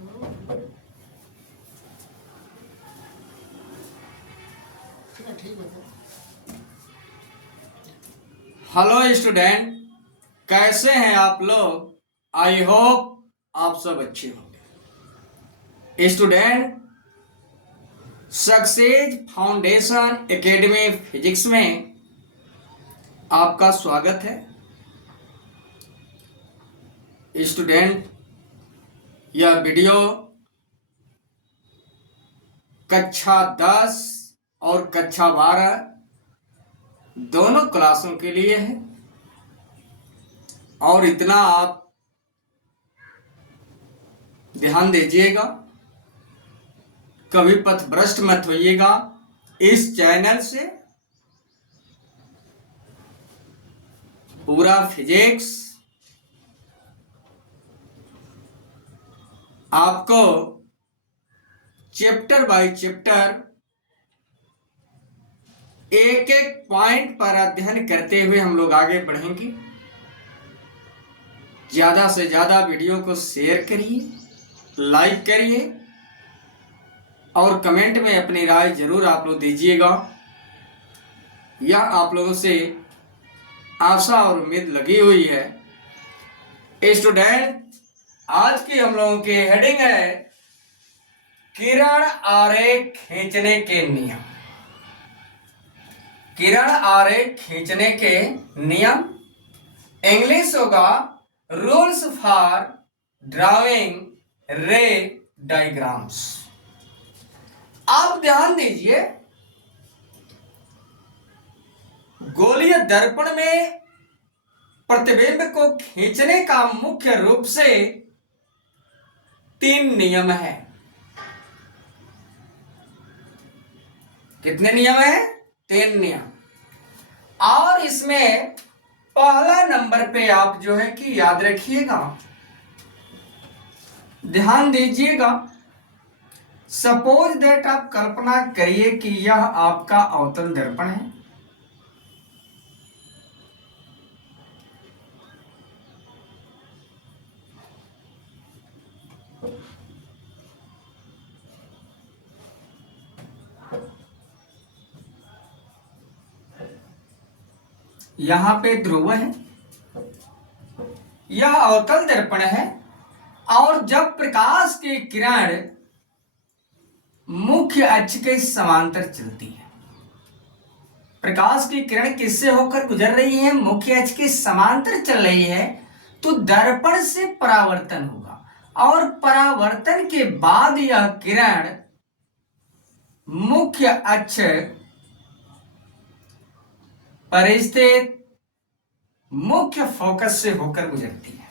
Hello student, कैसे हैं आप लोग? आई होप आप सब अच्छे होंगे। Student, success foundation academy physics में आपका स्वागत है। स्टूडेंट, यह वीडियो कक्षा 10 और कक्षा 12 दोनों क्लासों के लिए है और इतना आप ध्यान दीजिएगा, कभी पथभ्रष्ट मत होइएगा। इस चैनल से पूरा फिजिक्स आपको चैप्टर बाय चैप्टर एक एक पॉइंट पर अध्ययन करते हुए हम लोग आगे बढ़ेंगे। ज्यादा से ज्यादा वीडियो को शेयर करिए, लाइक करिए और कमेंट में अपनी राय जरूर आप लोग दीजिएगा। यह आप लोगों से आशा और उम्मीद लगी हुई है। स्टूडेंट, आज की हम लोगों की हेडिंग है किरण आरेख खींचने के नियम। किरण आरेख खींचने के नियम। इंग्लिश होगा रूल्स फॉर ड्राइंग रे डायग्राम्स। आप ध्यान दीजिए, गोलीय दर्पण में प्रतिबिंब को खींचने का मुख्य रूप से 3 नियम है। कितने नियम है? 3 नियम। और इसमें पहला नंबर पे आप जो है कि याद रखिएगा, ध्यान दीजिएगा। सपोज दैट आप कल्पना करिए कि यह आपका अवतल दर्पण है। यहां पे ध्रुव है, यह अवतल दर्पण है। और जब प्रकाश की किरण मुख्य अक्ष के समांतर चलती है, प्रकाश की किरण किससे होकर गुजर रही है? मुख्य अक्ष के समांतर चल रही है, तो दर्पण से परावर्तन होगा और परावर्तन के बाद यह किरण मुख्य अक्ष पर स्थित मुख्य फोकस से होकर गुजरती है।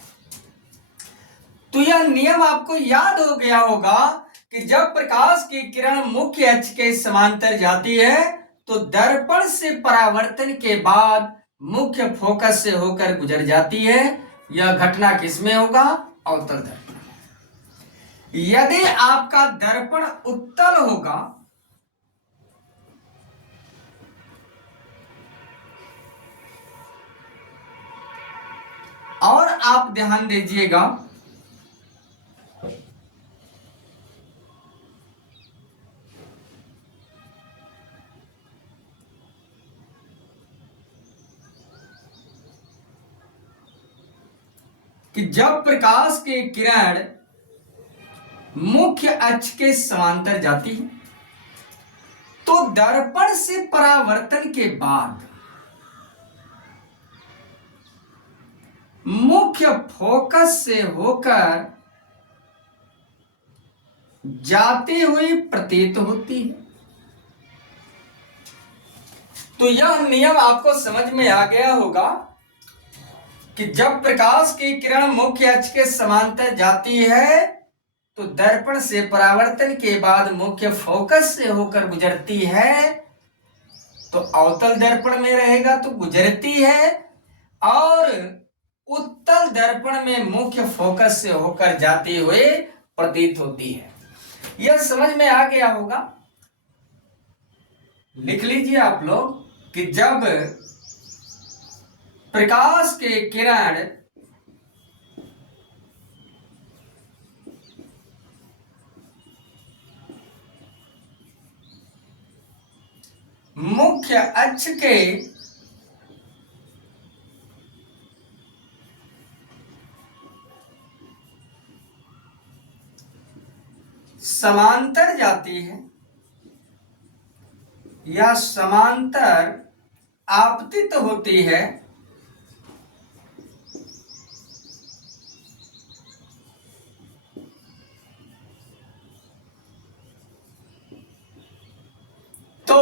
तो यह नियम आपको याद हो गया होगा कि जब प्रकाश की किरण मुख्य अक्ष के समांतर जाती है तो दर्पण से परावर्तन के बाद मुख्य फोकस से होकर गुजर जाती है। यह घटना किसमें होगा? अवतल दर्पण में। यदि आपका दर्पण उत्तल होगा और आप ध्यान दीजिएगा, कि जब प्रकाश की किरण मुख्य अक्ष के समांतर जाती है तो दर्पण से परावर्तन के बाद मुख्य फोकस से होकर जाती हुई प्रतीत होती है। तो यह नियम आपको समझ में आ गया होगा कि जब प्रकाश की किरण मुख्य अक्ष के समांतर जाती है तो दर्पण से परावर्तन के बाद मुख्य फोकस से होकर गुजरती है, तो अवतल दर्पण में रहेगा तो गुजरती है, और उत्तल दर्पण में मुख्य फोकस से होकर जाते हुए प्रतीत होती है। यह समझ में आ गया होगा। लिख लीजिए आप लोग कि जब प्रकाश की किरण मुख्य अक्ष के समांतर जाती है या समांतर आपतित होती है तो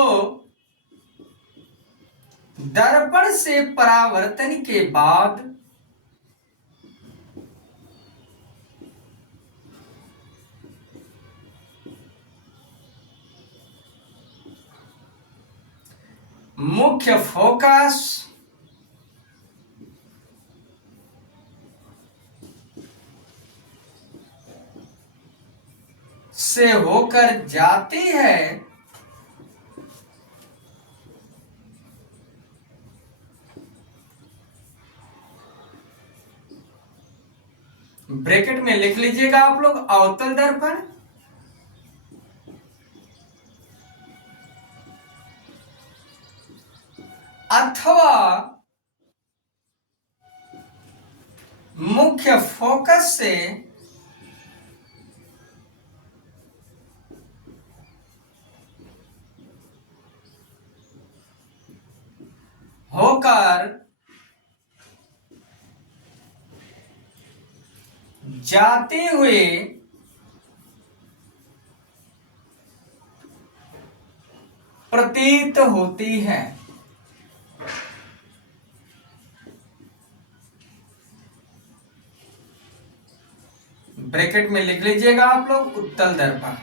दर्पण से परावर्तन के बाद मुख्य फोकस से होकर जाती है ब्रैकेट में लिख लीजिएगा आप लोग अवतल दर्पण अथवा मुख्य फोकस से होकर जाते हुए प्रतीत होती है। ब्रैकेट में लिख लीजिएगा आप लोग उत्तल दर्पण।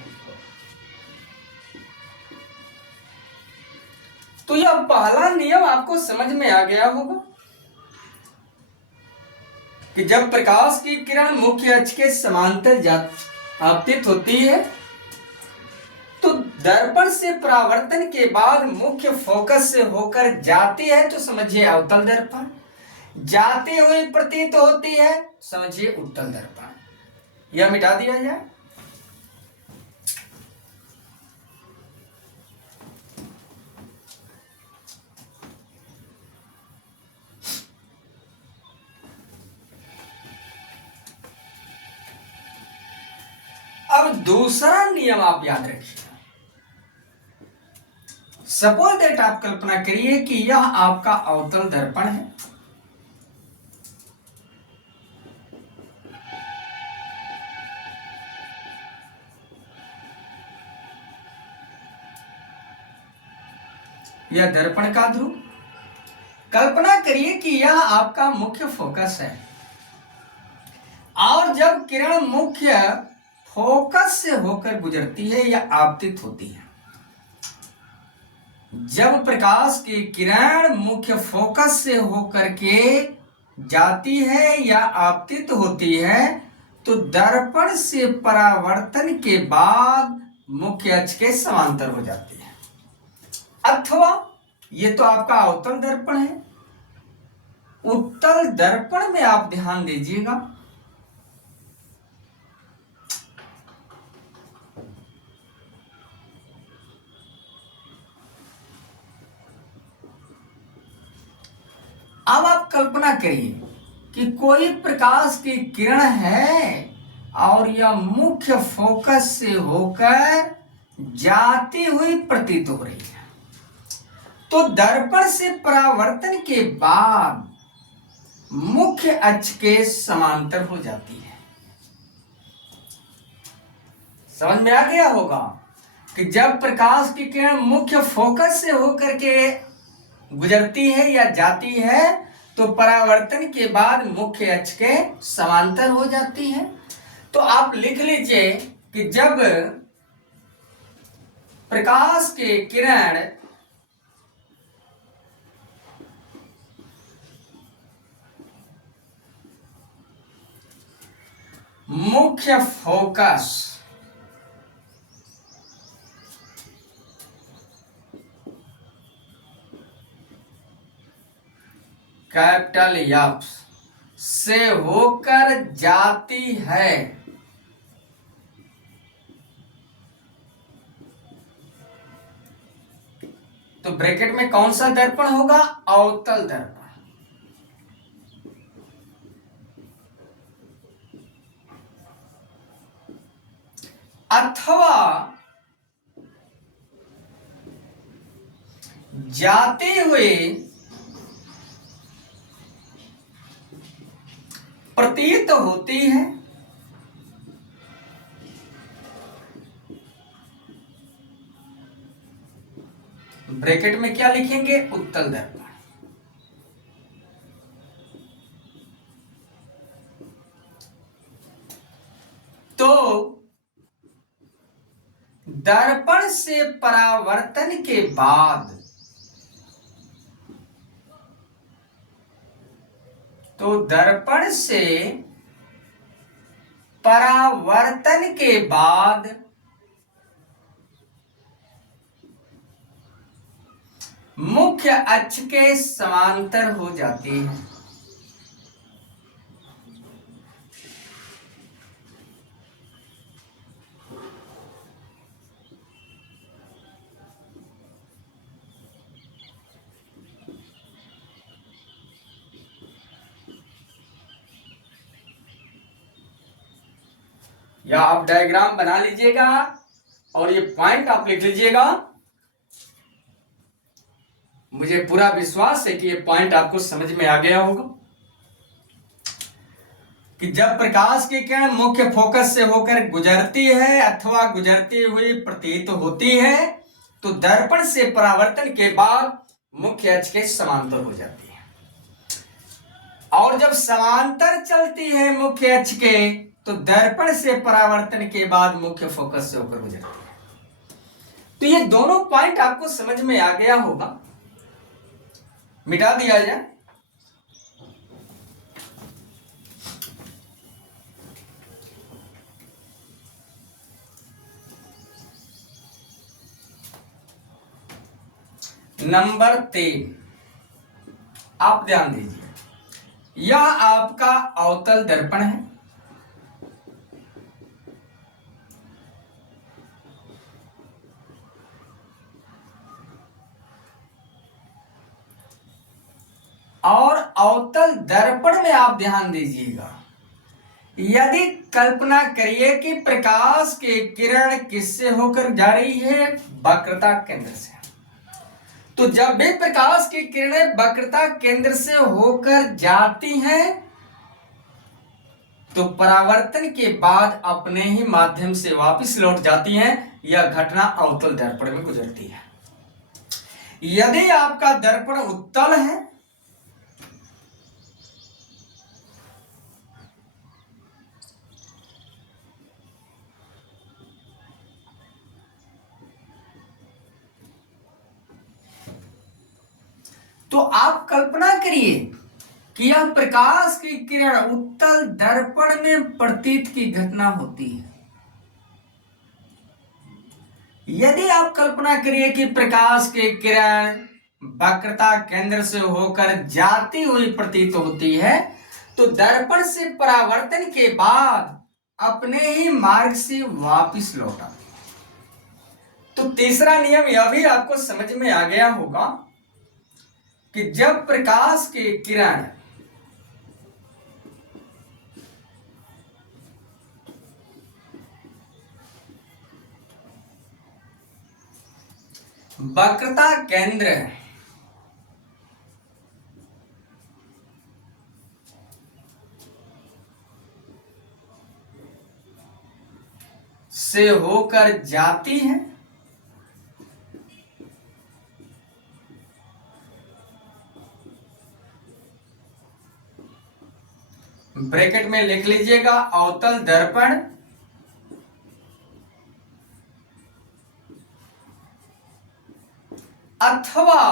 तो यह पहला नियम आपको समझ में आ गया होगा कि जब प्रकाश की किरण मुख्य अक्ष के समांतर आपतित होती है तो दर्पण से परावर्तन के बाद मुख्य फोकस से होकर जाती है तो समझिए अवतल दर्पण, जाते हुए प्रतीत होती है समझिए उत्तल दर्पण। यह मिटा दिया जाए। अब दूसरा नियम आप याद रखिए। सपोज दैट आप कल्पना करिए कि यह आपका अवतल दर्पण है यह दर्पण का ध्रुव। कल्पना करिए कि यह आपका मुख्य फोकस है और जब किरण मुख्य फोकस से होकर गुजरती है या आपतित होती है, जब प्रकाश की किरण मुख्य फोकस से होकर के जाती है या आपतित होती है तो दर्पण से परावर्तन के बाद मुख्य अक्ष के समांतर हो जाती है। अथवा ये तो आपका अवतल दर्पण है, उत्तल दर्पण में आप ध्यान दीजिएगा, अब आप कल्पना करिए कि कोई प्रकाश की किरण है और यह मुख्य फोकस से होकर जाती हुई प्रतीत हो रही है तो दर्पण से परावर्तन के बाद मुख्य अक्ष के समांतर हो जाती है। समझ में आ गया होगा कि जब प्रकाश की किरण मुख्य फोकस से होकर के गुजरती है या जाती है तो परावर्तन के बाद मुख्य अक्ष के समांतर हो जाती है। तो आप लिख लीजिए कि जब प्रकाश की किरण मुख्य फोकस कैपिटल एफ से होकर जाती है तो ब्रैकेट में कौन सा दर्पण होगा? अवतल दर्पण। अथवा जाते हुए प्रतीत होती है। ब्रैकेट में क्या लिखेंगे? उत्तल दर्पण। तो दर्पण से परावर्तन के बाद दर्पण से परावर्तन के बाद मुख्य अक्ष के समांतर हो जाती है। या आप डायग्राम बना लीजिएगा और ये पॉइंट आप लिख लीजिएगा। मुझे पूरा विश्वास है कि ये पॉइंट आपको समझ में आ गया होगा कि जब प्रकाश की किरण मुख्य फोकस से होकर गुजरती है अथवा गुजरती हुई प्रतीत होती है तो दर्पण से परावर्तन के बाद मुख्य अक्ष के समांतर हो जाती है। और जब समांतर चलती है मुख्य अक्ष के तो दर्पण से परावर्तन के बाद मुख्य फोकस से होकर गुजरती है। तो ये दोनों पॉइंट आपको समझ में आ गया होगा। मिटा दिया जाए। नंबर 3 आप ध्यान दीजिए। यह आपका अवतल दर्पण है। और अवतल दर्पण में आप ध्यान दीजिएगा, यदि कल्पना करिए कि प्रकाश की किरण किससे होकर जा रही है? वक्रता केंद्र से। तो जब भी प्रकाश की किरणें वक्रता केंद्र से होकर जाती हैं तो परावर्तन के बाद अपने ही माध्यम से वापस लौट जाती हैं। यह घटना अवतल दर्पण में गुजरती है। यदि आपका दर्पण उत्तल है तो आप कल्पना करिए कि यह प्रकाश की किरण उत्तल दर्पण में प्रतीत की घटना होती है। यदि आप कल्पना करिए कि प्रकाश की किरण वक्रता केंद्र से होकर जाती हुई प्रतीत होती है तो दर्पण से परावर्तन के बाद अपने ही मार्ग से वापस लौट आती है। तो तीसरा नियम यह भी आपको समझ में आ गया होगा कि जब प्रकाश की किरण वक्रता केंद्र से होकर जाती है ब्रैकेट में लिख लीजिएगा अवतल दर्पण अथवा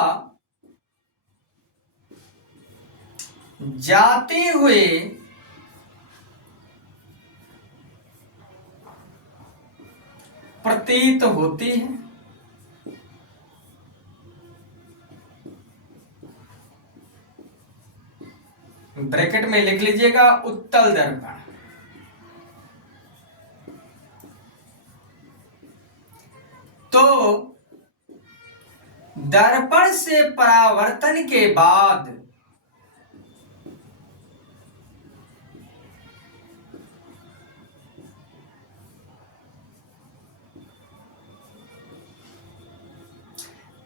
जाते हुए प्रतीत होती है। ब्रैकेट में लिख लीजिएगा उत्तल दर्पण। तो दर्पण से परावर्तन के बाद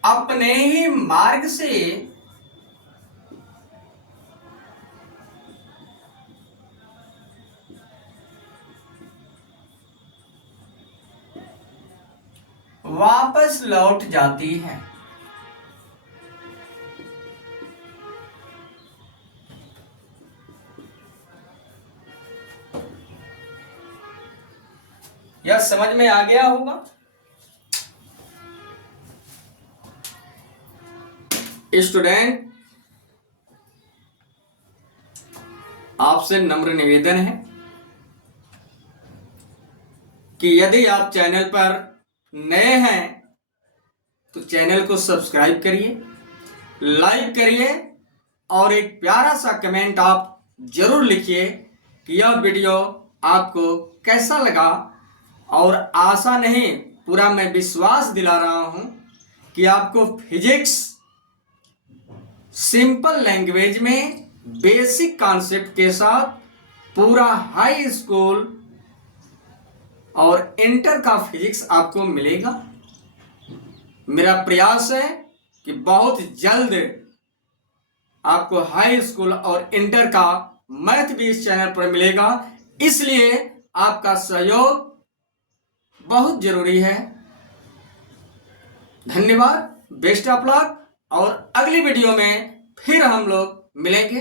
अपने ही मार्ग से वापस लौट जाती है। यह समझ में आ गया होगा। स्टूडेंट, आपसे नम्र निवेदन है कि यदि आप चैनल पर नए हैं तो चैनल को सब्सक्राइब करिए, लाइक करिए और एक प्यारा सा कमेंट आप जरूर लिखिए कि यह वीडियो आपको कैसा लगा। और आशा नहीं, पूरा मैं विश्वास दिला रहा हूं कि आपको फिजिक्स सिंपल लैंग्वेज में बेसिक कॉन्सेप्ट के साथ पूरा हाई स्कूल और इंटर का फिजिक्स आपको मिलेगा। मेरा प्रयास है कि बहुत जल्द आपको हाई स्कूल और इंटर का मैथ भी इस चैनल पर मिलेगा, इसलिए आपका सहयोग बहुत जरूरी है। धन्यवाद, बेस्ट ऑफ लक, और अगली वीडियो में फिर हम लोग मिलेंगे।